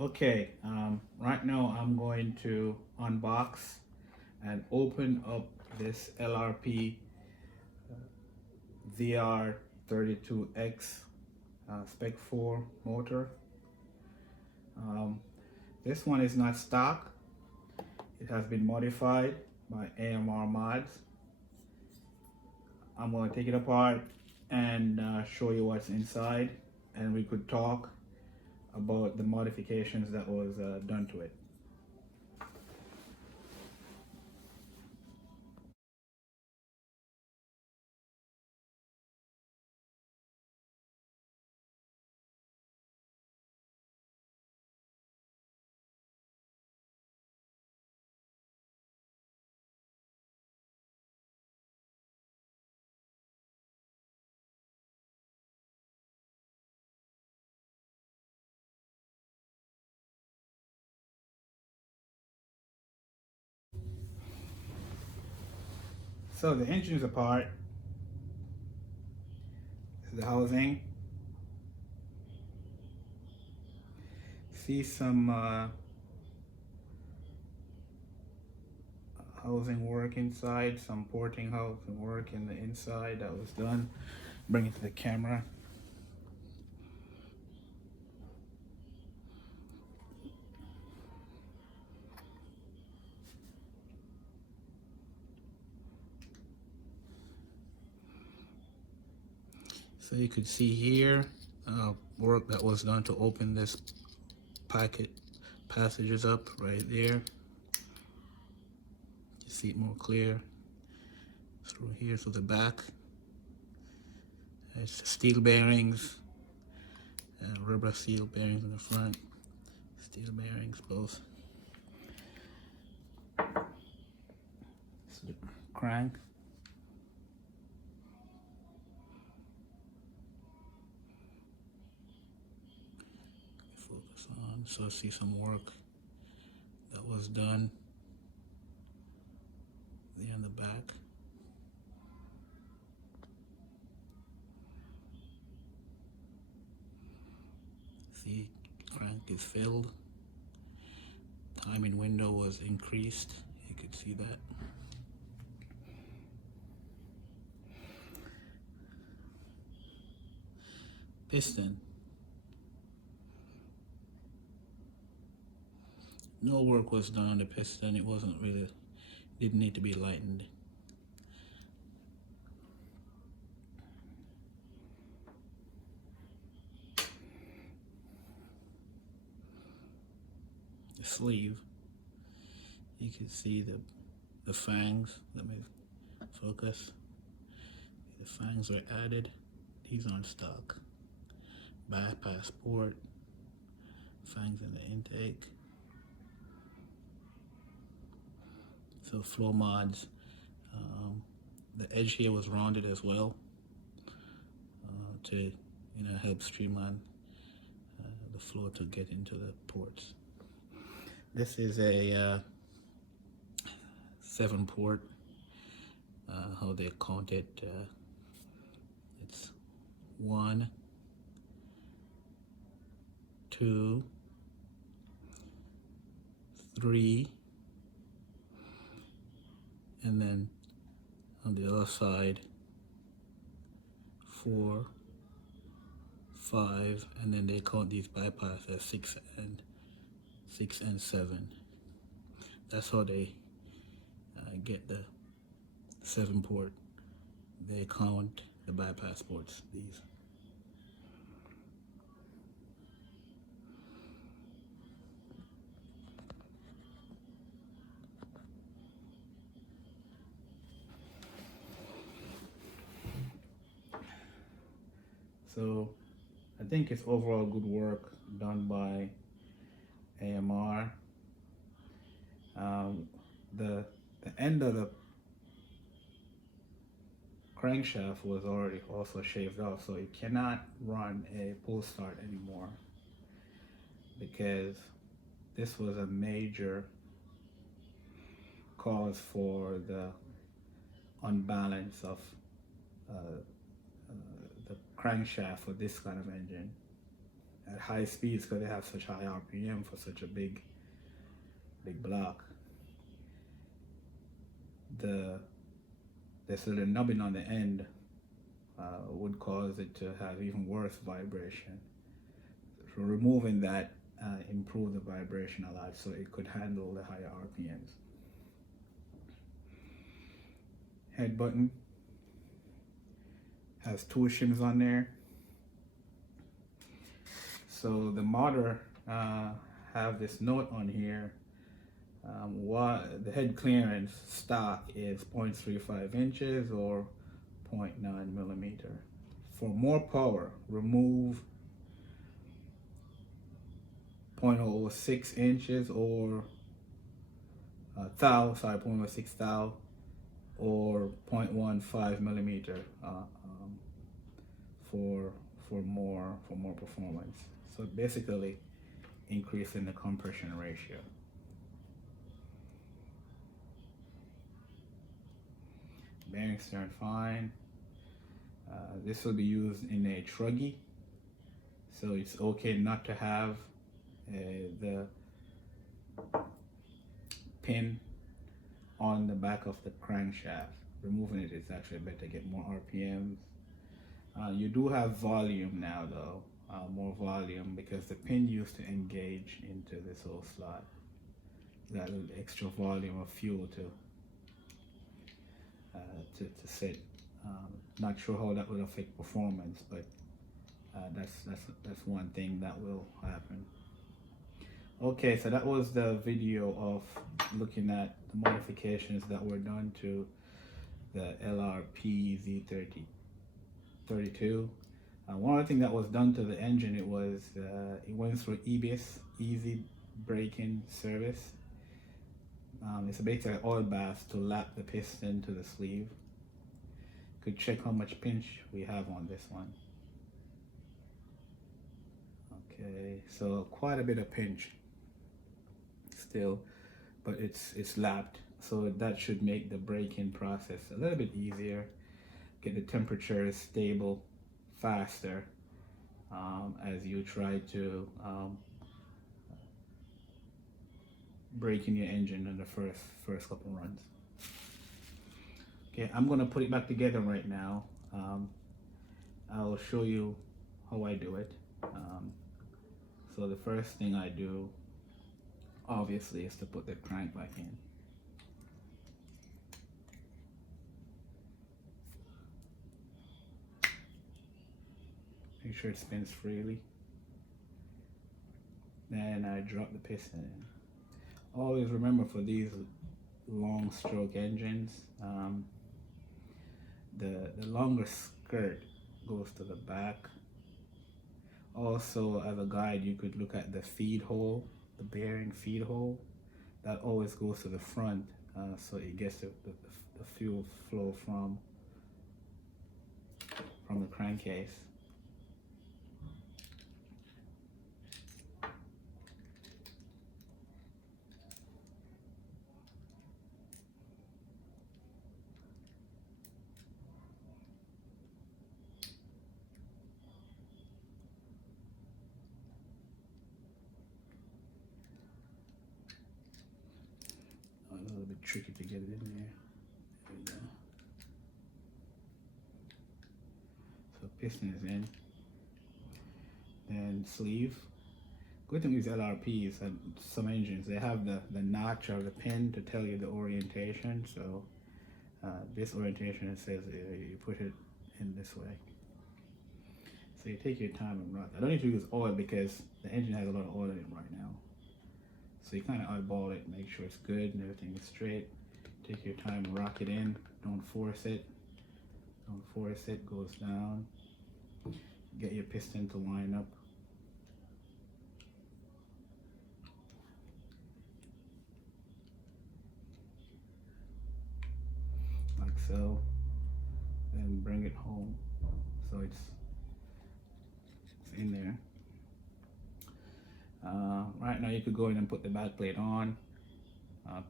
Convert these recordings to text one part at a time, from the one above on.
Okay, right now I'm going to unbox and open up this LRP VR32X Spec 4 motor. This one is not stock. It has been modified by AMR mods. I'm going to take it apart and show you what's inside, and we could talk about the modifications that was done to it. So the engine is apart. This is the housing. See some housing work inside, some porting housing work in the inside that was done. Bring it to the camera. So you could see here work that was done to open this packet passages up right there. You see it more clear through here to the back. It's steel bearings, rubber steel bearings in the front, steel bearings both. It's the crank. Focus on, so I see some work that was done there in the back. See, crank is filled. Timing window was increased. You could see that. Piston. No work was done on the piston. It wasn't really, didn't need to be lightened. The sleeve, you can see the fangs. Let me focus. The fangs were added. These aren't stock. Bypass port, fangs in the intake. So flow mods. The edge here was rounded as well to help streamline the flow to get into the ports. This is a 7-port. How they count it? It's 1, 2, 3, and then on the other side 4, 5, and then they count these bypass as 6 and 7. That's how they get the 7-port. They count the bypass ports, these. So I think it's overall good work done by AMR. The end of the crankshaft was already also shaved off, so you cannot run a pull start anymore because this was a major cause for the unbalance of the crankshaft for this kind of engine. at high speeds because they have such high RPM for such a big block. This little nubbin on the end would cause it to have even worse vibration. So removing that improved the vibration a lot, so it could handle the higher RPMs. Head button has 2 shims on there. So the modder have this note on here. What the head clearance stock is 0.35 inches or 0.9 millimeter. For more power, remove 0.06 inches or 0.06 thou or 0.15 millimeter for more performance. So basically increasing the compression ratio. Bearings turn fine. This will be used in a truggy, so it's okay not to have the pin on the back of the crankshaft. Removing it is actually better to get more RPMs. You do have volume now though, more volume, because the pin used to engage into this whole slot. That little extra volume of fuel to set. Not sure how that will affect performance, but that's one thing that will happen. Okay, so that was the video of looking at the modifications that were done to the LRP Z32. One other thing that was done to the engine, it went through EBIS, easy braking service. It's basically an oil bath to lap the piston to the sleeve. Could check how much pinch we have on this one. Okay, so quite a bit of pinch still, but it's lapped, so that should make the braking process a little bit easier, get the temperature stable faster as you try to brake in your engine in the first couple runs. Okay, I'm gonna put it back together right now. I'll show you how I do it. So the first thing I do, obviously, is to put the crank back in. Make sure it spins freely. Then I drop the piston in. Always remember, for these long stroke engines, the longer skirt goes to the back. Also, as a guide, you could look at the feed hole, the bearing feed hole. That always goes to the front, so it gets the fuel flow from the crankcase. A little bit tricky to get it in there. There we go. So piston is in. Then sleeve. Good thing with LRPs and some engines, they have the notch or the pin to tell you the orientation. So this orientation, it says you put it in this way. So you take your time and rock. I don't need to use oil because the engine has a lot of oil in it right now. So you kind of eyeball it, make sure it's good and everything is straight. Take your time, rock it in. Don't force it. Don't force it. Goes down. Get your piston to line up. Like so. Then bring it home. So it's in there. Right now you could go in and put the back plate on.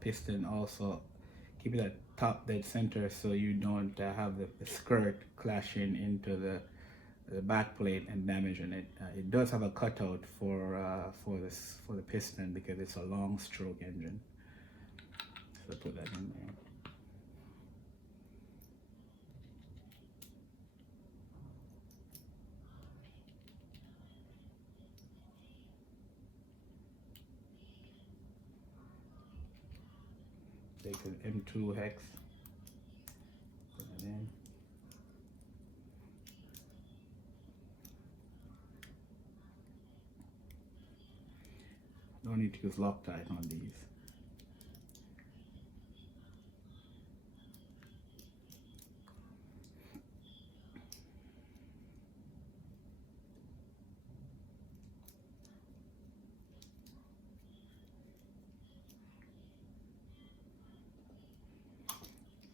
Piston also, keep it at top dead center so you don't have the skirt clashing into the back plate and damaging it. It does have a cutout for the piston because it's a long stroke engine. So put that in there. Take an M2 hex. Put it in. Don't need to use Loctite on these.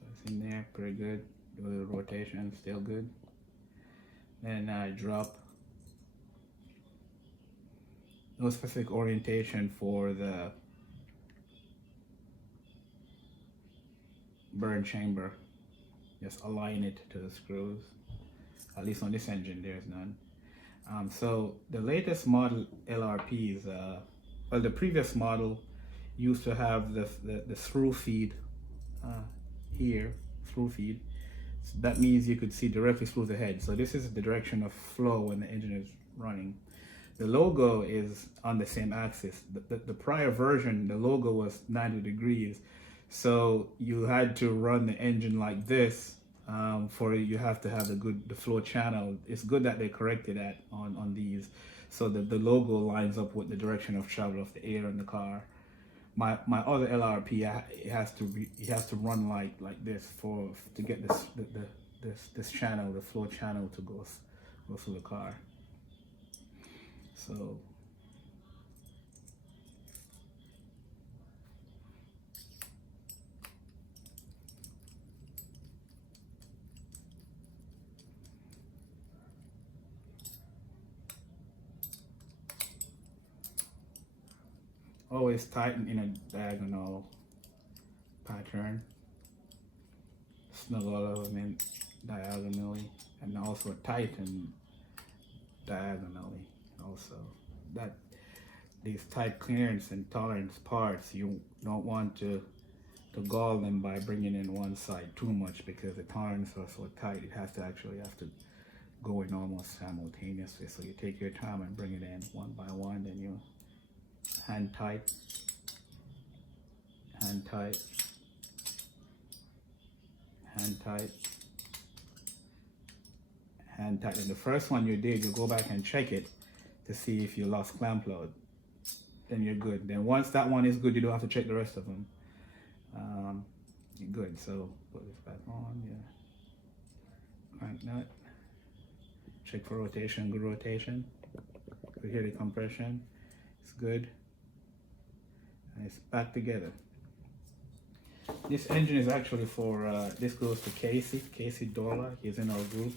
That's in there, pretty good. Do a little rotation, still good. Then I drop. No specific orientation for the burn chamber. Just align it to the screws. At least on this engine, there's none. So the latest model LRPs, well, the previous model used to have the through feed here, through feed. So that means you could see directly through the head. So this is the direction of flow when the engine is running. The logo is on the same axis. The prior version, the logo was 90 degrees. So you had to run the engine like this for you have to have the flow channel. It's good that they corrected that on these so that the logo lines up with the direction of travel of the air in the car. My other LRP, it has to run like this to get this channel, the flow channel, to go through the car. So always tighten in a diagonal pattern. Snug all of them in diagonally, and also tighten diagonally. Also, that these tight clearance and tolerance parts, you don't want to gall them by bringing in one side too much because the tolerance are so tight. It has to go in almost simultaneously. So you take your time and bring it in one by one. Then you hand tight, hand tight, hand tight, hand tight. And the first one you did, you go back and check it to see if you lost clamp load. Then you're good. Then once that one is good, you don't have to check the rest of them. You're good. So put this back on. Yeah. Crank nut. Check for rotation. Good rotation. You hear the compression. It's good. And it's back together. This engine is actually for. This goes to Casey Dorla. He's in our group.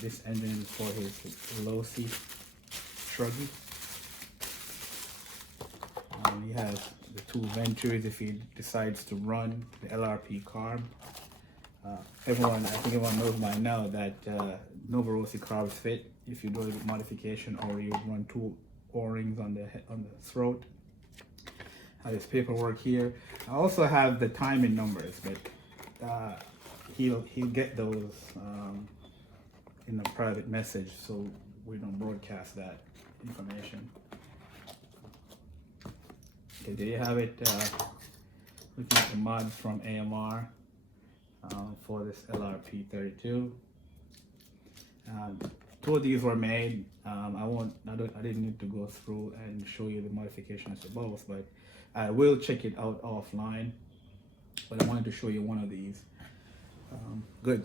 This engine is for his low seat truggy. He has the two ventures if he decides to run the LRP carb. I think everyone knows by now that Novarossi carbs fit if you do a modification or you run two O-rings on the throat. I have his paperwork here. I also have the timing numbers, but he'll get those in a private message, so we don't broadcast that information. Okay, there you have it. Looking at the mods from AMR for this LRP 32. Two of these were made. I didn't need to go through and show you the modifications to both, but I will check it out offline. But I wanted to show you one of these. Good.